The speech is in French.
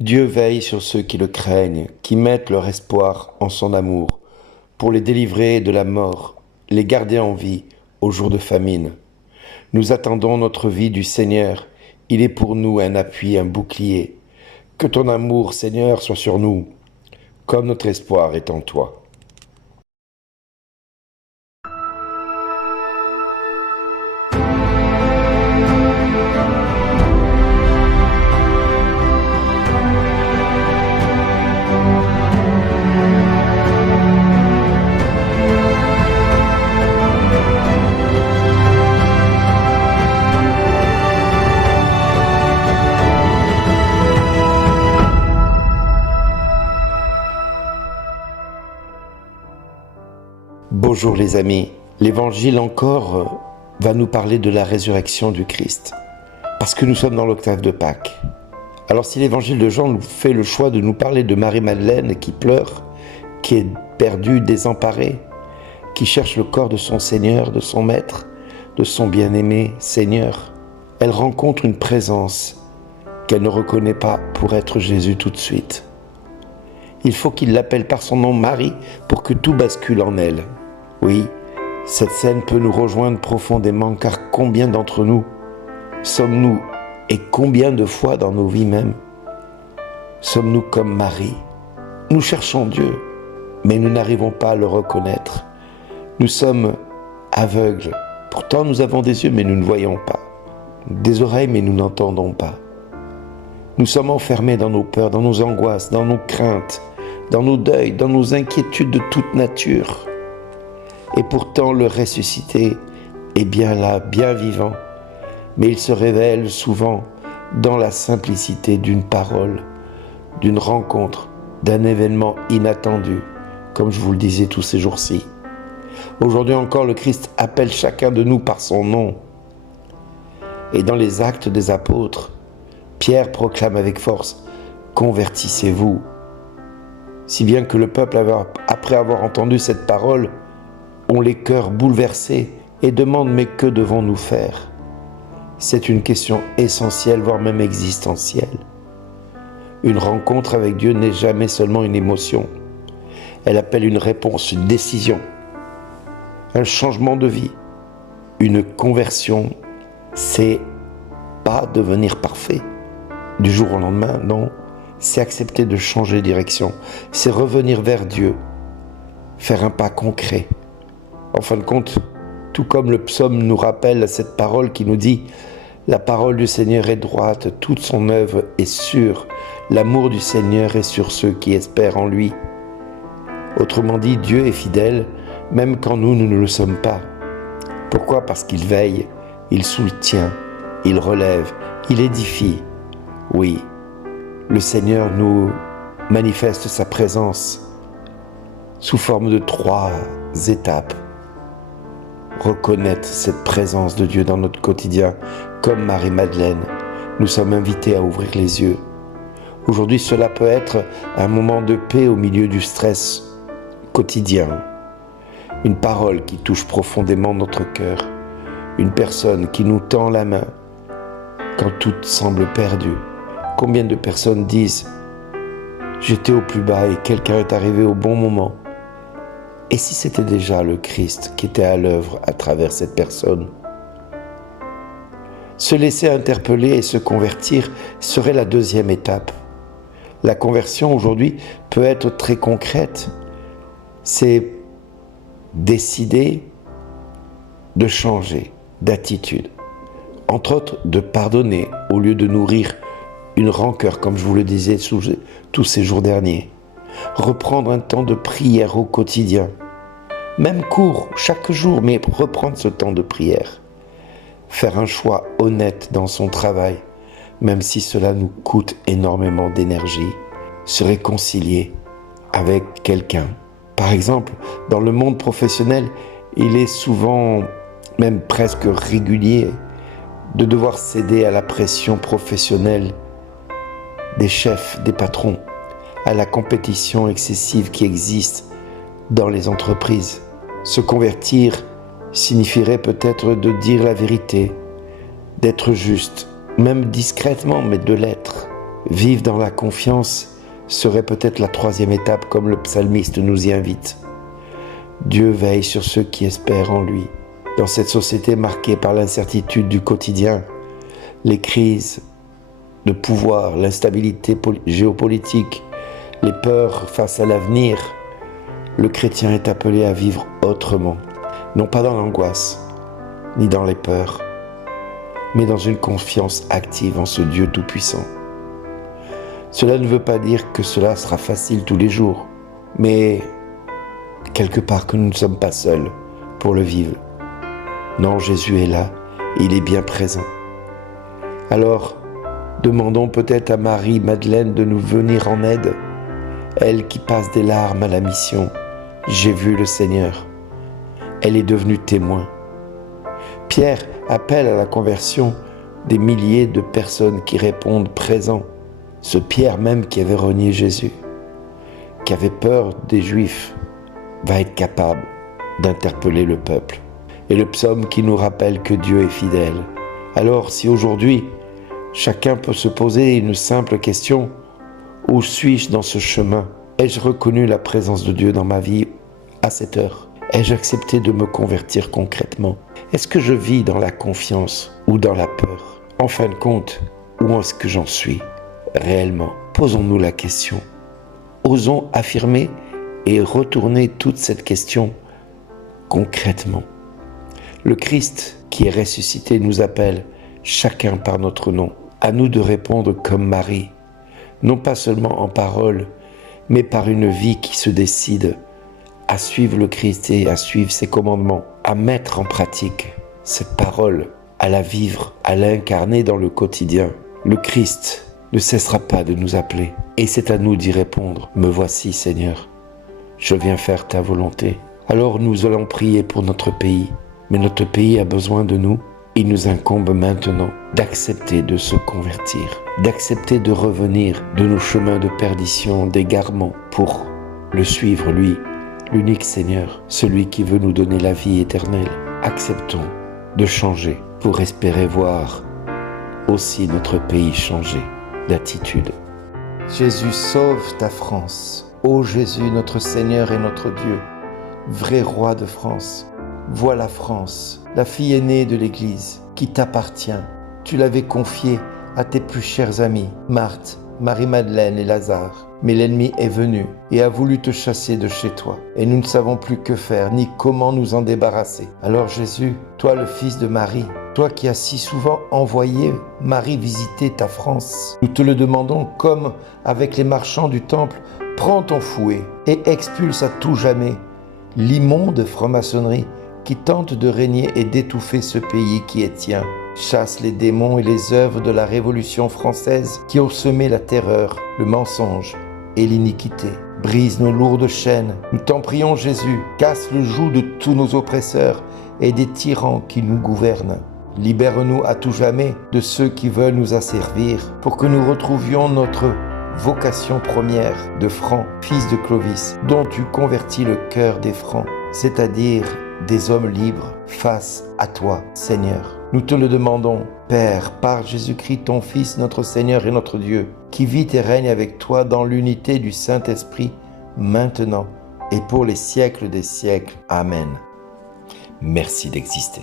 Dieu veille sur ceux qui le craignent, qui mettent leur espoir en son amour, pour les délivrer de la mort, les garder en vie au jour de famine. Nous attendons notre vie du Seigneur. Il est pour nous un appui, un bouclier. Que ton amour, Seigneur, soit sur nous, comme notre espoir est en toi. Bonjour les amis, l'évangile encore va nous parler de la résurrection du Christ, parce que nous sommes dans l'octave de Pâques. Alors si l'évangile de Jean nous fait le choix de nous parler de Marie-Madeleine qui pleure, qui est perdue, désemparée, qui cherche le corps de son Seigneur, de son Maître, de son bien-aimé Seigneur, elle rencontre une présence qu'elle ne reconnaît pas pour être Jésus tout de suite. Il faut qu'il l'appelle par son nom Marie pour que tout bascule en elle. Oui, cette scène peut nous rejoindre profondément, car combien d'entre nous sommes-nous et combien de fois dans nos vies même sommes-nous comme Marie? Nous cherchons Dieu, mais nous n'arrivons pas à le reconnaître. Nous sommes aveugles, pourtant nous avons des yeux mais nous ne voyons pas, des oreilles mais nous n'entendons pas. Nous sommes enfermés dans nos peurs, dans nos angoisses, dans nos craintes, dans nos deuils, dans nos inquiétudes de toute nature. Et pourtant le ressuscité est bien là, bien vivant, mais il se révèle souvent dans la simplicité d'une parole, d'une rencontre, d'un événement inattendu, comme je vous le disais tous ces jours-ci. Aujourd'hui encore, le Christ appelle chacun de nous par son nom. Et dans les actes des apôtres, Pierre proclame avec force « Convertissez-vous ». Si bien que le peuple, après avoir entendu cette parole, ont les cœurs bouleversés et demandent « Mais que devons-nous faire ?» C'est une question essentielle, voire même existentielle. Une rencontre avec Dieu n'est jamais seulement une émotion. Elle appelle une réponse, une décision, un changement de vie. Une conversion, c'est pas devenir parfait du jour au lendemain, non. C'est accepter de changer de direction. C'est revenir vers Dieu, faire un pas concret. En fin de compte, tout comme le psaume nous rappelle cette parole qui nous dit « La parole du Seigneur est droite, toute son œuvre est sûre. L'amour du Seigneur est sur ceux qui espèrent en lui. » Autrement dit, Dieu est fidèle, même quand nous ne le sommes pas. Pourquoi ? Parce qu'il veille, il soutient, il relève, il édifie. Oui, le Seigneur nous manifeste sa présence sous forme de 3 étapes. Reconnaître cette présence de Dieu dans notre quotidien, comme Marie-Madeleine. Nous sommes invités à ouvrir les yeux. Aujourd'hui, cela peut être un moment de paix au milieu du stress quotidien. Une parole qui touche profondément notre cœur. Une personne qui nous tend la main quand tout semble perdu. Combien de personnes disent « J'étais au plus bas et quelqu'un est arrivé au bon moment ». Et si c'était déjà le Christ qui était à l'œuvre à travers cette personne? Se laisser interpeller et se convertir serait la 2e étape. La conversion aujourd'hui peut être très concrète. C'est décider de changer d'attitude. Entre autres, de pardonner au lieu de nourrir une rancœur, comme je vous le disais tous ces jours derniers. Reprendre un temps de prière au quotidien. Même court, chaque jour, mais reprendre ce temps de prière. Faire un choix honnête dans son travail, même si cela nous coûte énormément d'énergie. Se réconcilier avec quelqu'un. Par exemple, dans le monde professionnel, il est souvent, même presque régulier, de devoir céder à la pression professionnelle des chefs, des patrons, à la compétition excessive qui existe dans les entreprises. Se convertir signifierait peut-être de dire la vérité, d'être juste, même discrètement, mais de l'être. Vivre dans la confiance serait peut-être la troisième étape, comme le psalmiste nous y invite. Dieu veille sur ceux qui espèrent en lui. Dans cette société marquée par l'incertitude du quotidien, les crises de pouvoir, l'instabilité géopolitique, les peurs face à l'avenir, le chrétien est appelé à vivre autrement, non pas dans l'angoisse, ni dans les peurs, mais dans une confiance active en ce Dieu tout-puissant. Cela ne veut pas dire que cela sera facile tous les jours, mais quelque part que nous ne sommes pas seuls pour le vivre. Non, Jésus est là, il est bien présent. Alors, demandons peut-être à Marie-Madeleine de nous venir en aide, elle qui passe des larmes à la mission. J'ai vu le Seigneur. Elle est devenue témoin. Pierre appelle à la conversion des milliers de personnes qui répondent présents. Ce Pierre même qui avait renié Jésus, qui avait peur des Juifs, va être capable d'interpeller le peuple. Et le psaume qui nous rappelle que Dieu est fidèle. Alors si aujourd'hui, chacun peut se poser une simple question: où suis-je dans ce chemin? Ai-je reconnu la présence de Dieu dans ma vie à cette heure? Ai-je accepté de me convertir concrètement? Est-ce que je vis dans la confiance ou dans la peur? En fin de compte, où est-ce que j'en suis réellement? Posons-nous la question. Osons affirmer et retourner toute cette question concrètement. Le Christ qui est ressuscité nous appelle, chacun par notre nom, à nous de répondre comme Marie, non pas seulement en parole, mais par une vie qui se décide à suivre le Christ et à suivre ses commandements, à mettre en pratique cette parole, à la vivre, à l'incarner dans le quotidien. Le Christ ne cessera pas de nous appeler et c'est à nous d'y répondre. Me voici, Seigneur, je viens faire ta volonté. Alors nous allons prier pour notre pays, mais notre pays a besoin de nous. Il nous incombe maintenant d'accepter de se convertir, d'accepter de revenir de nos chemins de perdition, d'égarement, pour le suivre, lui, l'unique Seigneur, celui qui veut nous donner la vie éternelle. Acceptons de changer pour espérer voir aussi notre pays changer d'attitude. Jésus, sauve ta France. Ô Jésus, notre Seigneur et notre Dieu, vrai roi de France, vois la France, la fille aînée de l'Église, qui t'appartient. Tu l'avais confiée à tes plus chers amis, Marthe, Marie-Madeleine et Lazare. Mais l'ennemi est venu et a voulu te chasser de chez toi. Et nous ne savons plus que faire, ni comment nous en débarrasser. Alors Jésus, toi le fils de Marie, toi qui as si souvent envoyé Marie visiter ta France, nous te le demandons comme avec les marchands du temple, prends ton fouet et expulse à tout jamais l'immonde franc-maçonnerie qui tente de régner et d'étouffer ce pays qui est tien. Chasse les démons et les œuvres de la Révolution française qui ont semé la terreur, le mensonge et l'iniquité. Brise nos lourdes chaînes, nous t'en prions Jésus, casse le joug de tous nos oppresseurs et des tyrans qui nous gouvernent. Libère-nous à tout jamais de ceux qui veulent nous asservir, pour que nous retrouvions notre vocation première de Franc, fils de Clovis, dont tu convertis le cœur des Francs, c'est-à-dire des hommes libres face à toi, Seigneur. Nous te le demandons, Père, par Jésus-Christ, ton Fils, notre Seigneur et notre Dieu, qui vit et règne avec toi dans l'unité du Saint-Esprit, maintenant et pour les siècles des siècles. Amen. Merci d'exister.